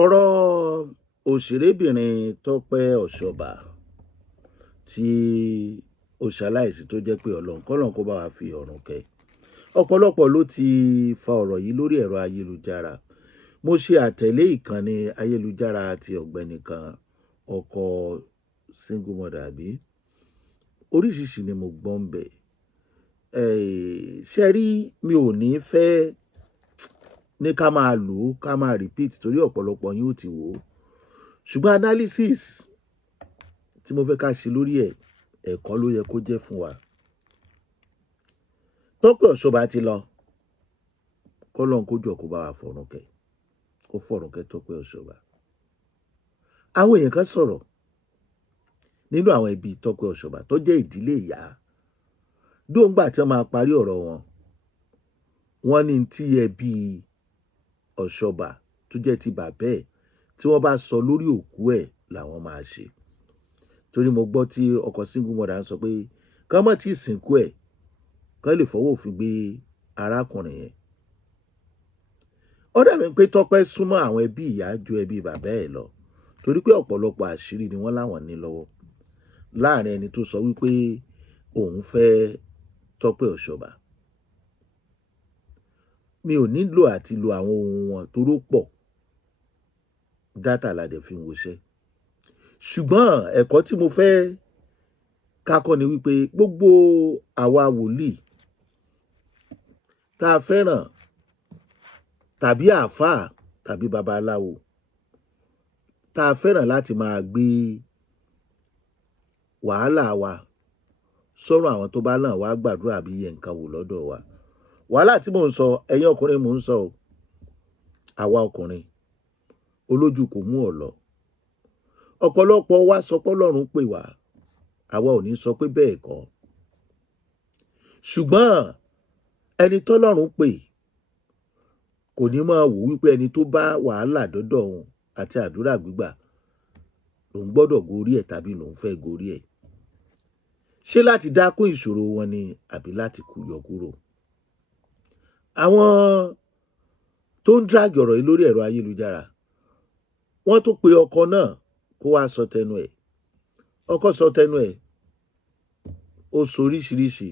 ọ̀rọ̀ òṣèrébìnrin Tọ́pẹ́ Ọ̀ṣọ́bà tí ó ṣaláìsí tó jẹ́ pé Ọlọ́run kó bá wa fi ọ̀run kẹ́. Ọ̀pọ̀lọpọ̀ ló ti fa ọ̀rọ̀ yìí lórí ẹ̀rọ ayélujára. Mo ṣe àtẹ̀lé ìkànnì ayélujára ti ọ̀gbẹ́ni kan, ọkọ single mother àbí oríṣiríṣi ni mo gbọ́ ń bẹ̀. Ṣe rí, mi ò ní fẹ́ ní ká máa lò ó ká máa repeat torí ọ̀pọ̀lọpọ̀ yín ò ti wò ó, ṣùgbọ́n analysis tí mo fẹ́ ká ṣe lórí ẹ̀kọ́ ló yẹ kó jẹ́ fún wa. Tọ́pẹ́ Ọ̀ṣọ́bà ti lọ, kọ́lọ́run kó jọ̀ọ́ kó bá wa fọ̀run kẹ́, kó fọ̀run kẹ́ Tọ́pẹ́ Ọ̀ṣọ́bà. Àwọn èèyàn kan sọ̀rọ̀ nínú àwọn ẹbí Tọ́pẹ́ Ọ̀ṣọ́bà tó jẹ́ ìdílé ìyá, dóńgbà tí wọ́n máa parí ọ̀rọ̀ wọn, wọ́n ní tí ẹbí Ọ̀ṣọ́bà tó jẹ́ ti bàbá ẹ̀ tí wọ́n bá sọ lórí òkú ẹ̀ làwọn máa ṣe. Torí mo gbọ́ tí ọkọ single mother ń sọ pé kán má tí ì sìnkú ẹ̀ kán lè fọwọ́ òfin gbé arákùnrin yẹn. Ó dàbí pé Tọ́pẹ́ súnmọ́ àwọn ẹbí ìyá ju ẹbí bàbá ẹ̀ lọ, torí pé ọ̀pọ̀lọpọ̀ àṣírí ni wọ́n láwọn ní lọ́wọ́ láàrin ẹni tó sọ wípé òun fẹ́ Tọ́pẹ́ Ọ̀ṣọ́bà. Mi ò nílò àti lo àwọn ohun wọn toró pọ̀, dátà la dẹ̀ fi ń woṣẹ́. Ṣùgbọ́n ẹ̀kọ́ tí mo fẹ́ ká kọ́ ni wípé gbogbo àwa wòlíì tá a fẹ́ràn tàbí àáfàá tàbí babaláwo tá a fẹ́ràn láti máa gbé wàhálà wa sọ́rọ̀ àwọn tó bá náà wá gbàdúrà bí yẹ nǹkan wò lọ́dọ̀ wa. Wàhálà tí mò ń sọ, ẹ̀yin ọkùnrin mò ń sọ o, àwa ọkùnrin olójú kò mú ọ̀lọ. Ọ̀pọ̀lọpọ̀ wa sọ pé Ọlọ́run pè wá, àwa ò ní sọ pé bẹ́ẹ̀ kọ́. Ṣùgbọ́n ẹni tọ́lọ́run pè kò ní máa wò wípé ẹni tó bá wàhálà dọ́dọ̀ òun àti àdúrà gbígbà lòun gbọ́dọ̀ gorí ẹ̀ tàbí lòun fẹ́ gorí ẹ̀. Ṣé láti dákún ìṣòro wọn ni àbí láti yọ kúrò? Àwọn tó ń drag ọ̀rọ̀ yìí lórí ẹ̀rọ ayélujára, wọ́n tó pe ọkọ náà kó wá sọ tẹnu ẹ̀. Ọkọ sọ tẹnu ẹ̀, ó sọ oríṣiríṣi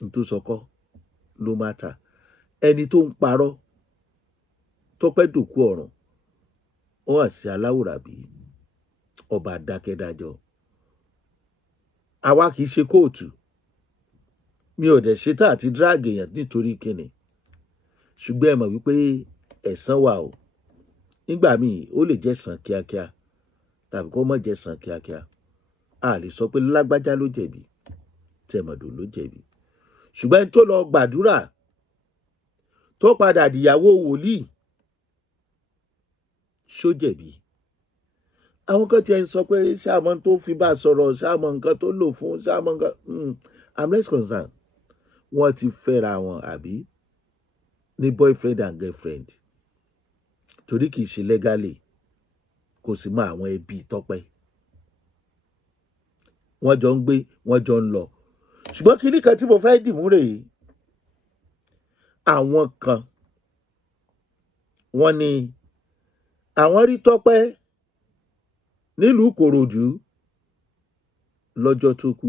ní tó sọkọ́ ló máa ẹni tó ń parọ́ Tọ́pẹ́ dòkú ọ̀run, ó wà sí aláwòrábí, ọba dákẹ́dájọ́. Àwa kì í ṣe kóòtù, mi ò dẹ̀ ṣetán àti drag èèyàn nítorí kíni. Ṣùgbọ́n ẹ mọ̀ wípé ẹ̀san wà o. Nígbà míì ó lè jẹ́ ẹ̀san kíákíá tàbí kó má jẹ́ ẹ̀san kíákíá. A lè sọ pé lágbájá ló jẹ̀bi, tẹ̀mọ̀dò ló jẹ̀bi. Ṣùgbọ́n ẹni tó lọ gbàdúrà tó padà dìyàwó wòlíì, ṣó jẹ̀bi? Àwọn kan tiẹ̀ ń sọ pé ṣáàmọ́ tó fi bá sọ̀rọ̀, ṣáàmọ́ nǹkan tó lò fún, ṣáàmọ́ nǹkan. I'm less concerned. Wọ́n ti fẹ́ra wọn àbí ní boyfriend and girlfriend, torí kì í ṣe legally, kò sì mọ àwọn ẹbí Tọ́pẹ́. Wọ́n jọ ń gbé, wọ́n jọ ń lọ. Ṣùgbọ́n kinní kan tí mo fẹ́ dìmú rèé, àwọn kan wọ́n ní àwọn rí Tọ́pẹ́ nílùú Ìkòròdú lọ́jọ́ tó kú.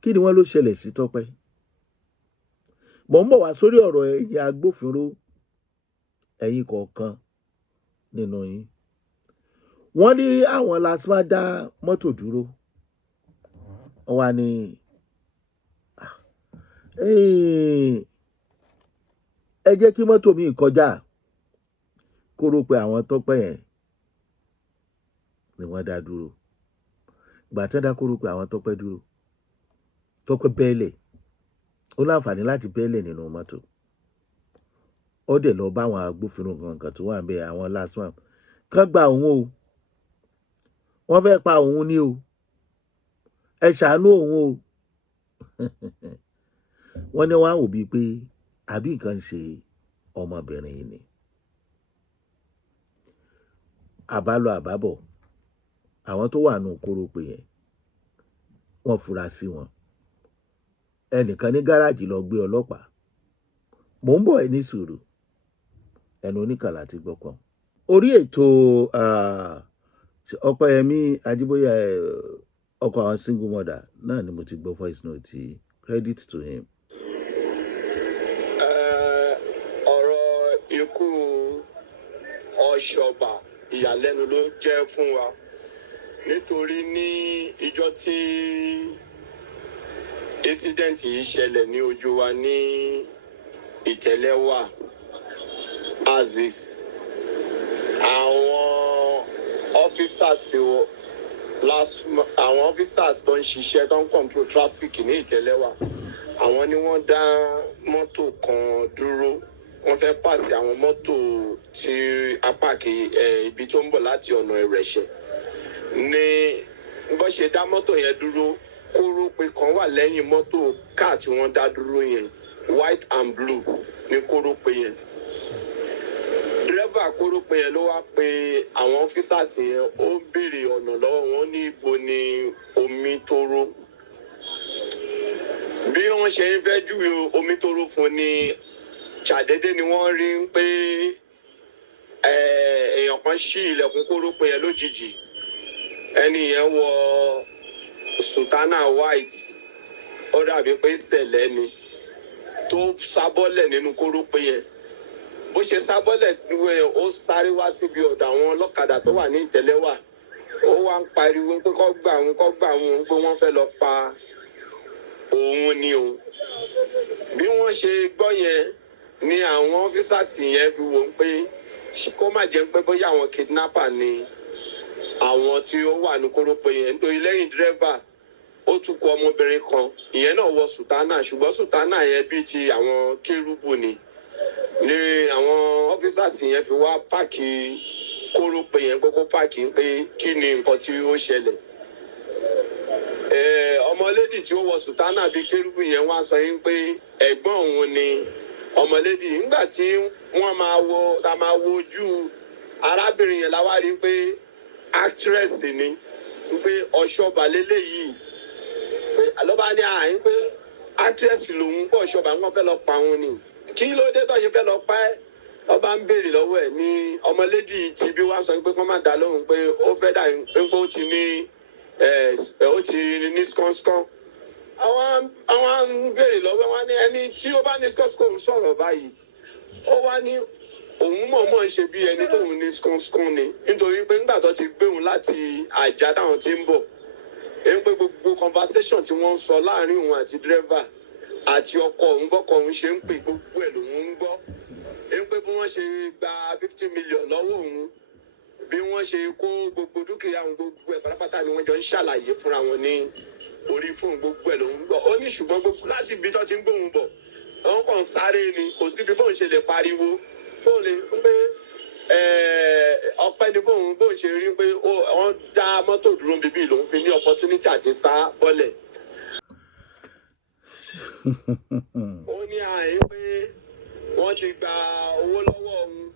Kí ni wọ́n ló ṣẹlẹ̀ sí Tọ́pẹ́? Mò ń bọ̀ wá sórí ọ̀rọ̀ ẹ̀yin agbófinró, ẹ̀yin kọ̀ọ̀kan nínú yín. Wọ́n ní àwọn lásìmá dá mọ́tò dúró. Wọ́n wá ní ẹ jẹ́ kí mọ́tò mi kọjá, kó rò pé àwọn Tọ́pẹ́ yẹn ni wọ́n dá dúró. Ìgbà tí wọ́n dá kó rò pé àwọn Tọ́pẹ́ dúró, Tọ́pẹ́ bẹ́ẹ̀lẹ̀, ó láǹfààní láti bẹ́ẹ̀lẹ̀ nínú mọ́tò. Ó dẹ̀ lọ bá àwọn agbófinró kankan tó wà ń bẹ, àwọn lásìmá kán gba òun o, wọ́n fẹ́ pa òun ní o, ẹ ṣàánú òun o. Wọ́n ní wọ́n á wò bíi pé àbí nǹkan ń ṣe ọmọbìnrin yìí ni. Àbálọ àbábọ̀, àwọn tó wà nù kórópè yẹn wọ́n fura sí wọn. Ẹnìkan ní gáràjì lọ gbé ọlọ́pàá. Mò ń bọ̀ ẹ ní sùúrù. ẹnu oníkàlà ti gbọ́kàn. Orí ètò Ọpẹ́yẹmí Ajíbóyè ọkọ àwọn single mother náà ni mo ti gbọ́ voice note yìí. Credit to him. Ọ̀rọ̀ ikú Osoba ìyàlẹ́nu ló jẹ́ fún wa nítorí ní ìjọ tí incident yìí ṣẹlẹ̀ ní ojú wa ní Ìtẹ̀lẹ́wà Aziz, àwọn officers tó ń ṣiṣẹ́ tó ń control traffic ní Ìtẹ̀lẹ́wà, àwọn ni wọ́n dá mọ́tò kan dúró. Wọ́n fẹ́ pàṣẹ àwọn mọ́tò tí apáàkì ibi tó ń bọ̀ láti ọ̀nà Ìrẹsẹ̀. Ní bó ṣe dá mọ́tò yẹn dúró, kórópè kan wà lẹ́yìn mọ́tò káà tí wọ́n dá dúró yẹn, white and blue ní kórópè yẹn. Dírẹ́bà kórópè yẹn ló wá pe àwọn officers yẹn, ó béèrè ọ̀nà lọ́wọ́ wọn ní ibo ni omi tóró. Bí wọ́n ṣe ń fẹ́ júwe omi tóró fún ni ṣàdédé ni wọ́n rí pé èèyàn kan ṣí ilẹ̀kùn kórópè yẹn lójijì. Ẹni yẹn wọ sùtánà white, ó dàbí pé sẹ̀lẹ̀ ni, tó sábọ́lẹ̀ nínú kórópè yẹn. Bó ṣe sábọ́lẹ̀ ó sáré wá síbi ọ̀dọ̀ àwọn ọlọ́kadà tó wà ní Ìtẹ̀lẹ́wà. Ó wá ń pariwo pé kó gbà wọn pé wọ́n fẹ́ lọ pa òun ni o. Bí wọ́n ṣe gbọ́ yẹn ni àwọn ọ́físàsì yẹn fi wò pé kó má jẹ́ pé bóyá àwọn kidnapper ni àwọn tí ó wà ní kórópè yẹn, nítorí lẹ́yìn dírẹ́bà ó tún kù ọmọbìnrin kan, ìyẹn náà wọ sùtánà, ṣùgbọ́n sùtánà yẹn bíi ti àwọn kérúbù ni àwọn ọ́físàsì yẹn fi wá páàkì kórópè yẹn, kókó páàkì pé kí ni nǹkan tí ó ṣẹlẹ̀. Ọmọlédì tí ó wọ sùtánà bíi kérúbù yẹn wá sọ yín pé ẹ̀gbọ́n òun ni ọmọlédì. Nígbà tí wọ́n máa wo ojú arábìnrin yẹn la wá rí pé actress ni, pé Osoba lélẹ́yìí, pé àlọ́bá ní àyín pé actress lòun pọ̀ Osoba ń kọ́ fẹ́ lọ pa òun ni. Kí ló dé tó ṣe fẹ́ lọ pa ẹ́? Ọba ń béèrè lọ́wọ́ ẹ̀ ní ọmọlédì tí bí wọ́n sọ pé kọ́ má dá lóhùn pé ó fẹ́ dà pé ó ti ní skọ́nskọ́n. Àwọn ń béèrè lọ́wọ́ wọn ní ẹni tí ó bá ní skọ́nskọ́n ń sọ̀rọ̀ báyìí. Ó wá ní òun mọ̀ọ́mọ̀ ń ṣe bí ẹni tóun ní skọ́nskọ́n ni, nítorí pé nígbà tó ti gbé òun láti Àjà táwọn ti ń bọ̀, èyí pé gbogbo conversation tí wọ́n ń sọ láàrin òun àti dírẹ́fà àti ọkọ òun bọ́kọ òun ṣe ń pè gbogbo ẹ̀ lòun ń gbọ́. Èyí pé bí wọ́n ṣe gba 50 million lọ́wọ́ òun, bí wọ́n ṣe kó gbogbo dúkìá òun gbogbo ẹ̀ pátápátá ni wọ́n jọ ń ṣàlàyé fúnra wọn ní orí fóònù, gbogbo ẹ̀ lòun ń gbọ́. Ó ní ṣùgbọ́n gbogbo láti ibi tó ti ń gbóhùn bọ̀, wọ́n kàn sáré ni, kò síbi bóun ṣe lè pariwo. Bóun lè ń pé ọpẹ́ ni bóun ṣe rí pé wọ́n dá mọ́tò dúró bíbí lòun fi ní opportunity àti sá bọ́lẹ̀. Ó ní àyè pé wọ́n ti gba owó lọ́wọ́ òun,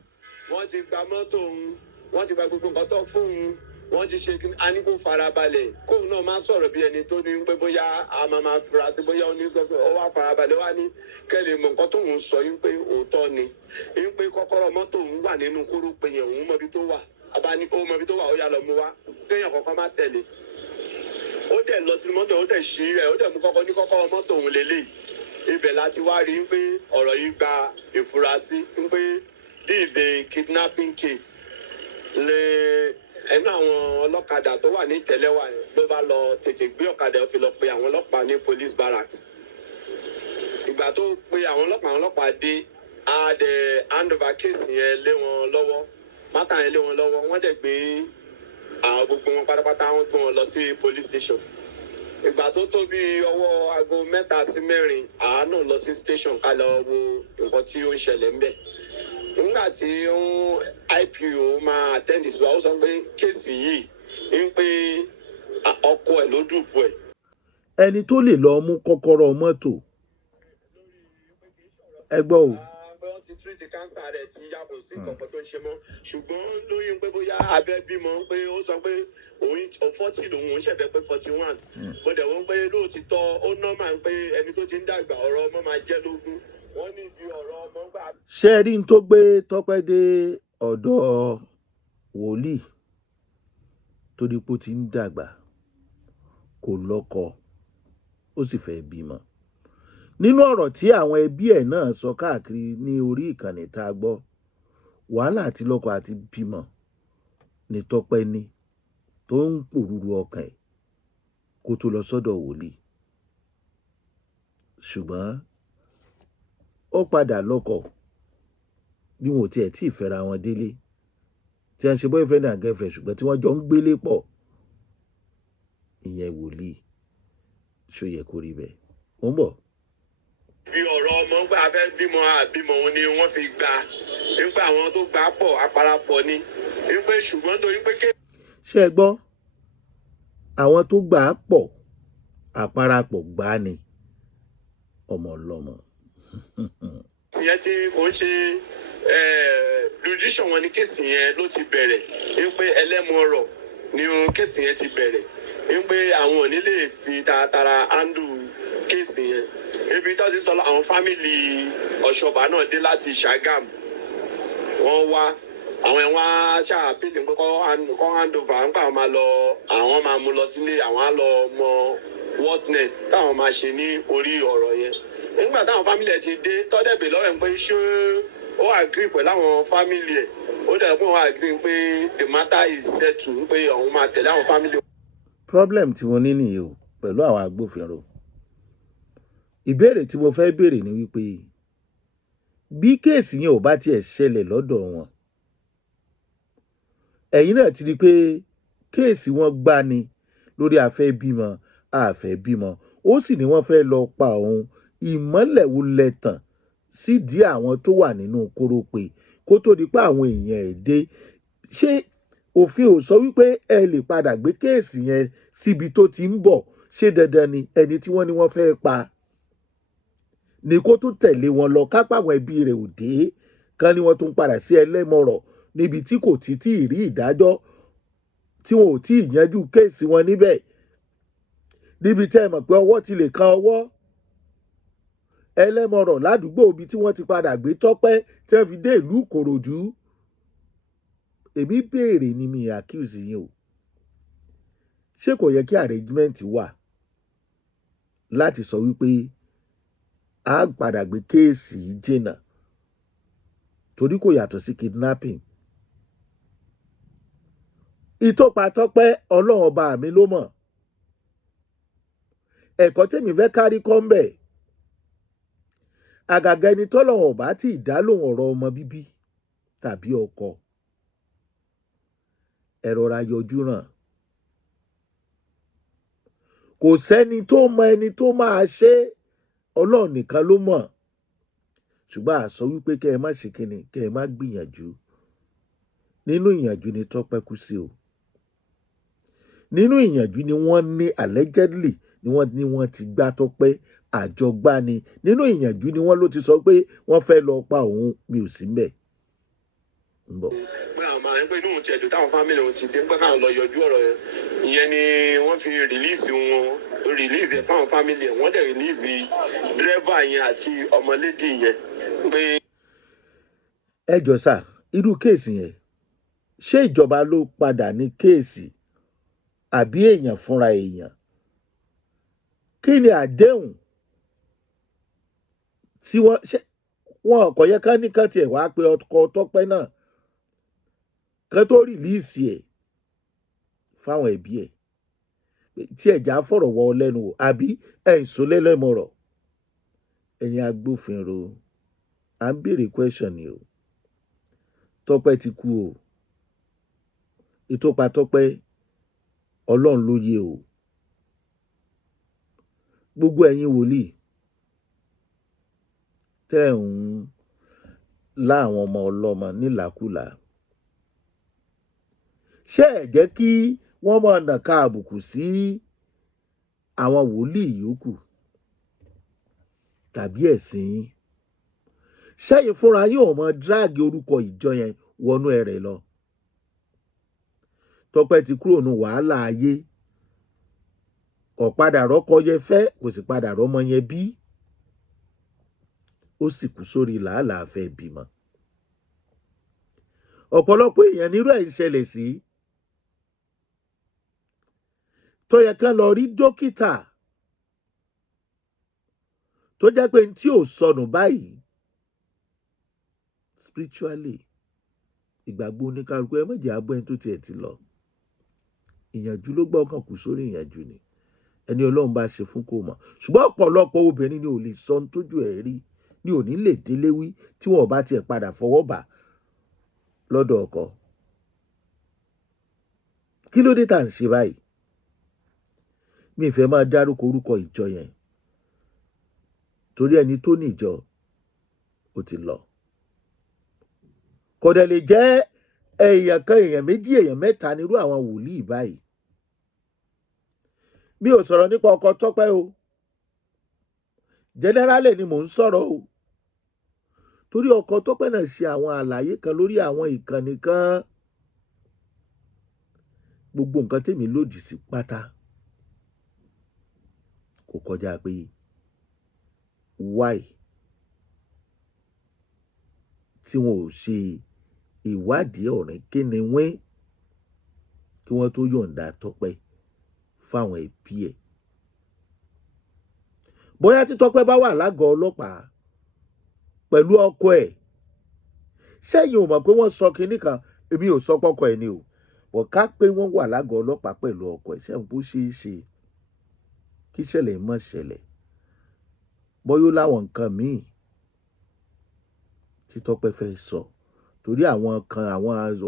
wọ́n ti gba mọ́tò òun, wọ́n ti gba gbogbo nǹkan tó fún òun, wọ́n ti ṣe a ní kó farabalẹ̀, kóun náà máa sọ̀rọ̀ bí ẹni tó ní pé bóyá a máa fura sí bóyá ó ní sọ́fún, ó wá farabalẹ̀, wá ní kẹ́lẹ̀ mọ̀ nǹkan tóun sọ yín pé òótọ́ ni, yín pé kọ́kọ́rọ́ mọ́tò òun wà nínú kórópè yẹn, òun mọbi tó wà, abáni ó mọbi tó wà, ó yá lọ mú wá, kéèyàn kọ́kọ́ má tẹ̀lé. Ó dẹ̀ lọ sí mọ́tò, ó dẹ̀ ṣí rẹ̀, ó dẹ̀ mú kọ́kọ́rọ́ mọ́tò òun lélẹ̀. Ibẹ̀ láti wá rí pé ọ̀rọ̀ yìí gba ìfurasí, pé this is a kidnapping case. Ẹnu àwọn ọlọ́kadà tó wà ní Ìtẹ̀lẹ́wà yẹn ló bá lọ tètè gbé ọ̀kadà, ó fi lọ pe àwọn ọlọ́pàá ní police barracks. Ìgbà tó pe àwọn ọlọ́pàá dé, a dẹ̀ hand over case yẹn lé wọn lọ́wọ́, mátà yẹn lé wọn lọ́wọ́, wọ́n dẹ̀ gbé àwọn gbogbo wọn pátápátá, wọ́n gbé wọn lọ sí police station. Ìgbà tó tó bí ọwọ́ aago 3 sí 4, àánú lọ sí station ká lọ wo nǹkan tí ó ń ṣẹlẹ̀ ń bẹ̀. Nígbà tí IPO máa attend sí wa, ó sọ pé kéèsì yìí ń pé ọkọ ẹ̀ ló dùbò ẹ̀. Ẹni tó lè lọ mú kọ́kọ́rọ́ mọ́tò ẹgbọ́ o. Wọ́n ti treat cancer rẹ̀ tí yàgò sí nǹkan tó ń ṣe mọ́, ṣùgbọ́n lóyún pé bóyá abẹ́ bímọ pé ó sọ pé òun 40 lòun, òun ṣẹ̀fẹ̀ pé 41. Mo dẹ̀ wọ́n pé lóòtítọ́ ó normal pé ẹni tó ti ń dàgbà ọ̀rọ̀ ọmọ máa jẹ́ lógún. wọ́n ní ibi ọ̀rọ̀ ọmọ gbà. ṣé ẹ rí n tó gbé Tọ́pẹ́ dé ọ̀dọ̀ wòlíì tó dípò tí ń dàgbà kò lọ́kọ ó sì fẹ́ bímọ. Nínú ọ̀rọ̀ tí àwọn ẹbí ẹ̀ náà sọ káàkiri ní orí ìkànnì tá a gbọ́, wàhálà àti lọ́kọ àti bímọ ni Tọ́pẹ́ ní tó ń pòrúru ọkàn ẹ̀ kó tó lọ sọ́dọ̀ wòlíì. Ṣùgbọ́n ó padà lọ́kọ bí wọn ò tiẹ̀ tí ì fẹ́ra wọn délé, tí wọ́n ṣe boyfriend and girlfriend ṣùgbọ́n tí wọ́n jọ ń gbélé pọ̀. Ìyẹn wòlíì ṣó yẹ kó rí bẹ́ẹ̀. Ó ń bọ̀. Bí ọ̀rọ̀ ọmọ gbà fẹ́ bímọ àbímọ òun ni wọ́n fi gbà nípa àwọn tó gbà pọ̀ àparapọ̀ ni wípé ṣùgbọ́n torí pé ṣé ẹ gbọ́ àwọn tó gbà á pọ̀ àparapọ̀ gbà á ni ọmọ ọlọ́mọ. ìyẹn tí kò ń ṣe jurisdiction wọn ní kéèsì yẹn ló ti bẹ̀rẹ̀ wípé ẹlẹ́mu ọ̀rọ̀ ni kéèsì yẹn ti bẹ̀rẹ̀ wípé àwọn ò ní lè fi taratara handle kéèsì yẹn. Ibi tó ti sọ àwọn fámìlì Osoba náà dé láti Ṣàgámù wọ́n wá àwọn ẹ̀ wá ṣàpèlè pé kọ́ hand over nípa àwọn máa mú lọ sílé àwọn á lọ mọ witness táwọn máa ṣe ní orí ọ̀rọ̀ yẹn. Nígbà táwọn fámìlì ẹ̀ ti dé tọ́dẹ̀bẹ̀ lọ́wọ́ ẹ̀ pé ṣé ó agree pẹ̀lú àwọn fámìlì ẹ̀ ó dẹ̀ pé wọ́n agree pé the matter is settled pé àwọn máa tẹ̀lé àwọn fámìlì. Problem tí mo ní nìyí o pẹ̀lú àwọn agbófinró. Ìbéèrè tí mo fẹ́ béèrè ni wípé bí kéèsì yẹn ò bá tiẹ̀ ṣẹlẹ̀ lọ́dọ̀ wọn, ẹ̀yin náà ti di pé kéèsì wọn gbá ni lórí afẹ́ bímọ àfẹ́ bímọ, ó sì ní wọ́n fẹ́ lọ pa òun. Ìmọ́lẹ̀ wo lẹ tàn sídìí àwọn tó wà nínú kórópè kó tó di pé àwọn èèyàn ẹ̀ dé? Ṣé òfin ò sọ wípé ẹ lè padà gbé kéèsì yẹn síbi tó ti ń bọ̀? Ṣé dandan ni ẹni tí wọ́n ní wọ́n fẹ́ pa ni kó tún tẹ̀lé wọn lọ kápá àwọn ẹbí rẹ̀ ò dé kán ni wọ́n tún padà sí ẹlẹ́mọ̀rọ̀ níbi tí kò tí ì rí ìdájọ́ tí wọn ò tí ì yanjú kéèsì wọn níbẹ̀, níbi tẹ́ ẹ mọ̀ pé ọwọ́ ti lè kan ọwọ́. Ẹlẹ́mọ̀rọ̀ ládùúgbò ibi tí wọ́n ti padà gbé Tọ́pẹ́ tí wọ́n fi dé ìlú Ìkòròdú. Èmi béèrè ni mi accuse yín o, ṣé kò yẹ kí arrangement wà láti sọ wípé a padà gbé kéèsì yìí jìnnà torí kò yàtọ̀ sí kidnapping. Ìtọ́pa Tọ́pẹ́ Ọlọ́run ọba mi ló mọ̀. Ẹ̀kọ́ tèmi fẹ́ kárí kọ́ńbẹ̀ àgàgà ẹni tọ́lọ́run ọba tí ìdálóhùn ọ̀rọ̀ ọmọ bíbí tàbí ọkọ, ẹ rọra yọjú ràn. Kò sẹ́ni tó mọ ẹni tó máa ṣe, Ọlọ́run nìkan ló mọ̀. Ṣùgbọ́n a sọ wípé kẹ́ ẹ má ṣe kíni, kẹ́ ẹ má gbìyànjú. Nínú ìyànjú ni Tọ́pẹ́ kú sí o. Nínú ìyànjú ni wọ́n ní allegedly ni wọ́n ti gbá Tọ́pẹ́ àjọgbá ni. Nínú ìyànjú ni wọ́n ló ti sọ pé wọ́n fẹ́ lọ pa òun, mi ò sí ńbẹ̀. Ń bọ̀. Pé àwọn máa ń pè ní òun tiẹ̀ dùn táwọn fámìlì òun ti dé pé káwọn lọ yọjú ọ̀rọ̀ yẹn. Ìyẹn ni wọ́n fi release ẹ̀ fáwọn fámìlì ẹ̀. Wọ́n dẹ̀ release dírẹ́fà yẹn àti ọmọlédì yẹn pé. Ẹ jọ sà, irú kéèsì yẹn ṣé ìjọba ló padà ní kéèsì àbí èèyàn fúnra èèyàn? Kí ni àdéhùn tí wọ́n kò yẹ ká ní ká tiẹ̀ wá pé ọkọ Tọ́pẹ́ náà kán tó rìlíìsì ẹ̀ fáwọn ẹbí ẹ̀ tí ẹ̀já fọ̀rọ̀ wọ lẹ́nu wò àbí ẹ̀ ń so lẹ́lẹ́mọ̀rọ̀? Ẹ̀yin agbófinró à ń béèrè question ni o. Tọ́pẹ́ ti kú o. Ìtọ́pa Tọ́pẹ́ Ọlọ́run ló yé o. Gbogbo ẹ̀yin wòlíì tẹ́ ń lá àwọn ọmọ ọlọ́mọ nílàkulà, ṣé ẹ jẹ́ kí wọ́n máa nàka àbùkù sí àwọn wòlíì yòókù tàbí ẹ̀sìn yín? Ṣẹ́yìn fúnra yóò mọ dráàgì orúkọ ìjọ yẹn wọnú ẹrẹ̀ lọ. Tọ́pẹ́ ti kúrò nù wàhálà ayé, kò padà rọ́kọ yẹn fẹ́, kò sì padà rọ́mọ yẹn bí. ó sì kú sórí làálàá fẹ́ bímọ. ọ̀pọ̀lọpọ̀ èèyàn nírú ẹ̀ ń ṣẹlẹ̀ sí tó yẹ ká lọ rí dókítà tó jẹ́ pé tí ò sọnù báyìí spiritually ìgbàgbọ́ oníkálukú ẹ má jẹ́ abọ́ ẹni tó tiẹ̀ ti lọ. ìyànjú ló gbọ́ ọkàn kù sórí ìyànjú ni ẹni Ọlọ́run bá ṣe fún kó mọ̀. ṣùgbọ́n ọ̀pọ̀lọpọ̀ obìnrin ni ò lè sọ ohun tójú ẹ̀ rí ni ò ní lè délé wí tí wọn ò bá tiẹ̀ padà fọwọ́ bà lọ́dọ̀ ọkọ. kí ló dé tá à ń ṣe báyìí? mi ìfẹ́ máa dárúkọ orúkọ ìjọ yẹn torí ẹni tó ní ìjọ ó ti lọ. kò dẹ̀ lè jẹ́ èèyàn kan èèyàn méjì èèyàn mẹ́ta nírú àwọn wòlíì báyìí. mi ò sọ̀rọ̀ nípa ọkọ Tọ́pẹ́ o, generally ni mò ń sọ̀rọ̀ o, torí ọkọ Tọ́pẹ́ náà ṣe àwọn àlàyé kan lórí àwọn ìkànnì kan. gbogbo nǹkan tèmi lòdì sí pátá kò kọjá pé why tí wọn ò ṣe ìwádìí ọ̀rìn kíniwín kí wọ́n tó yọ̀ǹda Tọ́pẹ́ fáwọn ẹbí ẹ̀. bóyá tí Tọ́pẹ́ bá wà lágọ̀ọ́ ọlọ́pàá pẹ̀lú ọkọ ẹ̀, ṣẹ́yìn ò mọ̀ pé wọ́n sọ kinní kan, èmi ò sọ pọ́kọ ẹ̀ ni o, wọ́n ká pé wọ́n wà lágọ̀ọ́ ọlọ́pàá pẹ̀lú ọkọ ẹ̀, ṣẹ́yìn bó ṣe é ṣe kí ṣẹlẹ̀ mọ́ ṣẹlẹ̀. bóyá láwọn nǹkan míì tí Tọ́pẹ́ fẹ́ sọ torí àwọn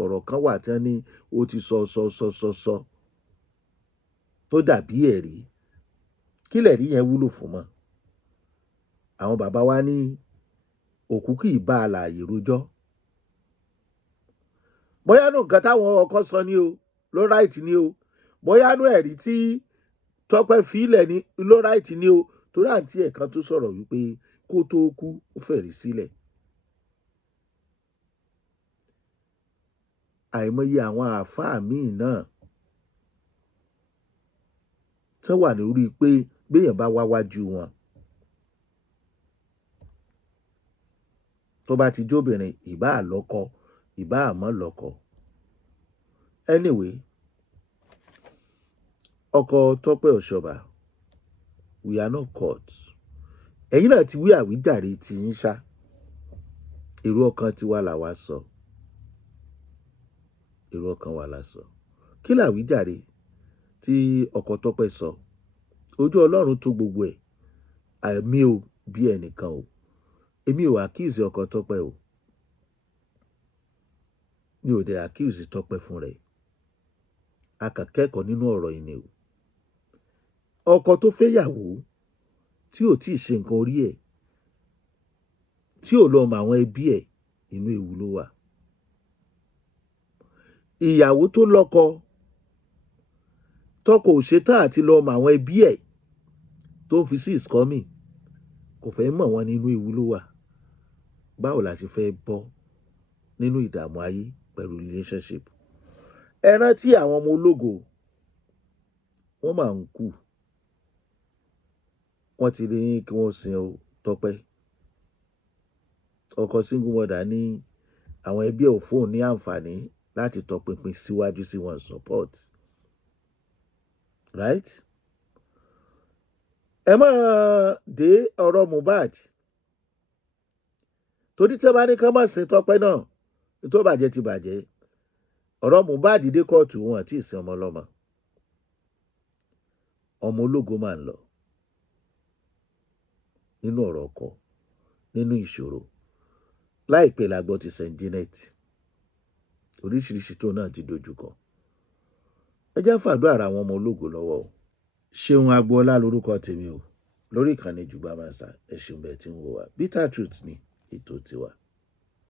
ọ̀rọ̀ kan wà tí wọ́n ní ó ti sọ tó dàbí ẹ̀rí. kí lẹ̀rí yẹn wúlò fún mọ́? àwọn bàbá wa ní òkú kì í bá alààyè rojọ́. bóyá nù nǹkan táwọn ọkọ sọ ni o ló ráìtì ni o, bóyá nù ẹ̀rí tí Tọ́pẹ́ fílẹ̀ ni ló ráìtì ni o, torí àǹtí ẹ̀ kan tó sọ̀rọ̀ wípé kó tó kú ó fẹ̀rí sílẹ̀. àìmọye àwọn àáfàá míì náà tó wà lórí pé béèyàn bá wá wájú wọn tó bá ti jóbìnrin ìbá àlọ́kọ ìbá àmọ́ lọ́kọ. anyway, ọkọ Tọ́pẹ́ Osoba, we are not caught. ẹ̀yin náà ti wí àwíjàre tí ń ṣá, èrò ọkàn tiwa làwa sọ, èrò ọkàn wa la sọ. kí làwíjàre tí ọkọ Tọ́pẹ́ sọ? ojú Ọlọ́run tó gbogbo ẹ̀. àmì ò bí ẹnìkan o, èmi ò accuse ọkọ Tọ́pẹ́ o, mi ò dẹ̀ accuse Tọ́pẹ́ fún rẹ̀. a kàn kẹ́kọ̀ọ́ nínú ọ̀rọ̀ yìí ni o. ọkọ tó fẹ́yàwó tí ò tí ì ṣe nǹkan orí ẹ̀, tí ò lọ mọ àwọn ẹbí ẹ̀, inú ewu ló wà. ìyàwó tó lọ́kọ tọkọ ò ṣetán àti lọ mọ àwọn ẹbí ẹ̀ tó fi sí ìsọ́mì, kò fẹ́ mọ̀ wọ́n, nínú ewu ló wà. báwo la ṣe fẹ́ bọ́ nínú ìdààmú ayé pẹ̀lú relationship? ẹ rántí àwọn ọmọ ológo, wọ́n máa ń kú, wọ́n ti ní kí wọ́n sin Tọ́pẹ́. ọkọ single mother ní àwọn ẹbí ẹ̀ ò fóun ní àǹfààní láti tọpinpin síwájú sí wọn support, right? ẹ máa dé ọ̀rọ̀ Mohbad, torí tí ẹ bá ní ká má sin Tọ́pẹ́ náà tó bàjẹ́ ti bàjẹ́. ọ̀rọ̀ Mohbad dé kóòtù, wọn àti ìsìn ọmọ ọlọ́mọ. ọmọ ológo máa ń lọ nínú ọ̀rọ̀ ọkọ, nínú ìṣòro. láìpẹ́ la gbọ́ ti St. Janet, oríṣiríṣi tó náà ti dojúkọ. ẹ jẹ́ fàdúrà ara àwọn ọmọ ológo lọ́wọ́ o. Ṣeun Agboola lórúkọ tèmi o, lórí ìkànnì Jùgbà Máa Sà. ẹ ṣeun bẹ́ẹ̀ tí ń wò wá. Bitter Truth ni ètò tiwa.